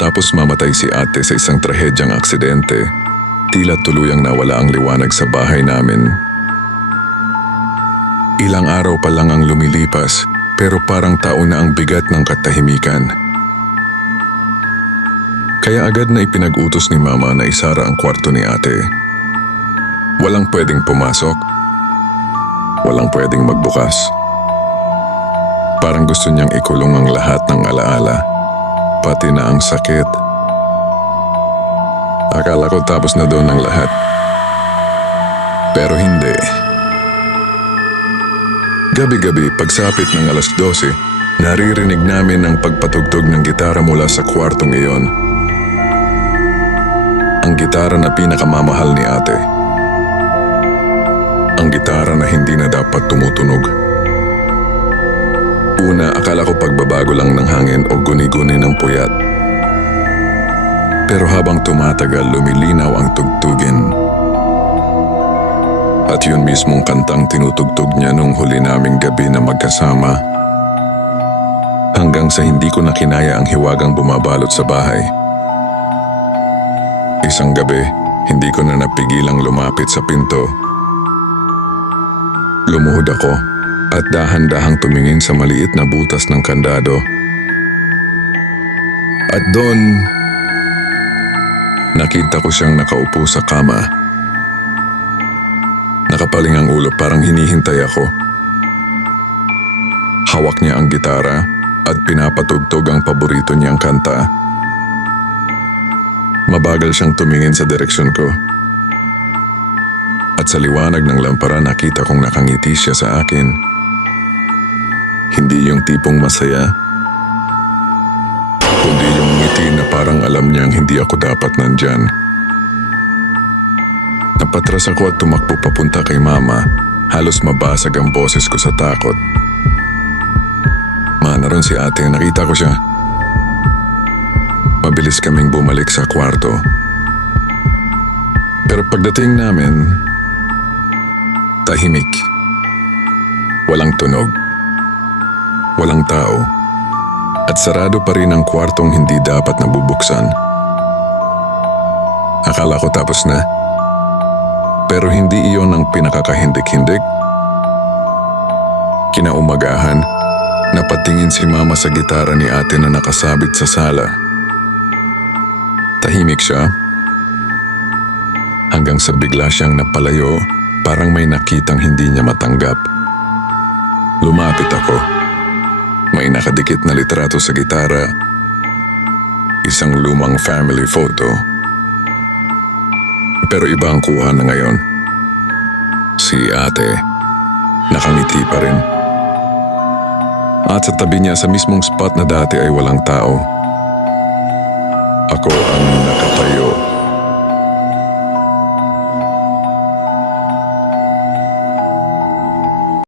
Matapos mamatay si ate sa isang trahedyang aksidente, tila tuluyang nawala ang liwanag sa bahay namin. Ilang araw pa lang ang lumilipas pero parang taon na ang bigat ng katahimikan. Kaya agad na ipinag-utos ni mama na isara ang kwarto ni ate. Walang pwedeng pumasok. Walang pwedeng magbukas. Parang gusto niyang ikulong ang lahat ng alaala, pati na ang sakit. Akala ko tapos na doon ang lahat. Pero hindi. Gabi-gabi, pagsapit ng alas 12, naririnig namin ang pagpatugtog ng gitara mula sa kwartong iyon. Ang gitara na pinakamamahal ni ate. Ang gitara na hindi na dapat tumutunog. Una, akala ko pagbabago lang ng hangin o guni-guni ng puyat. Pero habang tumatagal, lumilinaw ang tugtugin. At yun mismong kantang tinutugtog niya nung huli naming gabi na magkasama. Hanggang sa hindi ko na kinaya ang hiwagang bumabalot sa bahay. Isang gabi, hindi ko na napigilang lumapit sa pinto. Lumuhod ako at dahan-dahang tumingin sa maliit na butas ng kandado. At doon, nakita ko siyang nakaupo sa kama. Nakapaling ang ulo parang hinihintay ako. Hawak niya ang gitara at pinapatugtog ang paborito niyang kanta. Mabagal siyang tumingin sa direksyon ko. At sa liwanag ng lampara nakita kong nakangiti siya sa akin. Hindi yung tipong masaya, kundi yung ngiti na parang alam niyang hindi ako dapat nandyan. Napatras ako at tumakbo papunta kay mama. Halos mabasag ang boses ko sa takot. Ma, naroon si ate. Nakita ko siya. Mabilis kaming bumalik sa kwarto. Pero pagdating namin, tahimik. Walang tunog. Walang tao. At sarado pa rin ang kwartong hindi dapat nabubuksan. Akala ko tapos na. Pero hindi iyon ang pinakakahindik-hindik. Kinaumagahan, napatingin si mama sa gitara ni ate na nakasabit sa sala. Tahimik siya. Hanggang sa bigla siyang napalayo, parang may nakitang hindi niya matanggap. Lumapit ako. May nakadikit na litrato sa gitara. Isang lumang family photo. Pero iba ang kuha na ngayon. Si ate, nakangiti pa rin. At sa tabi niya sa mismong spot na dati ay walang tao. Ako ang nakatayo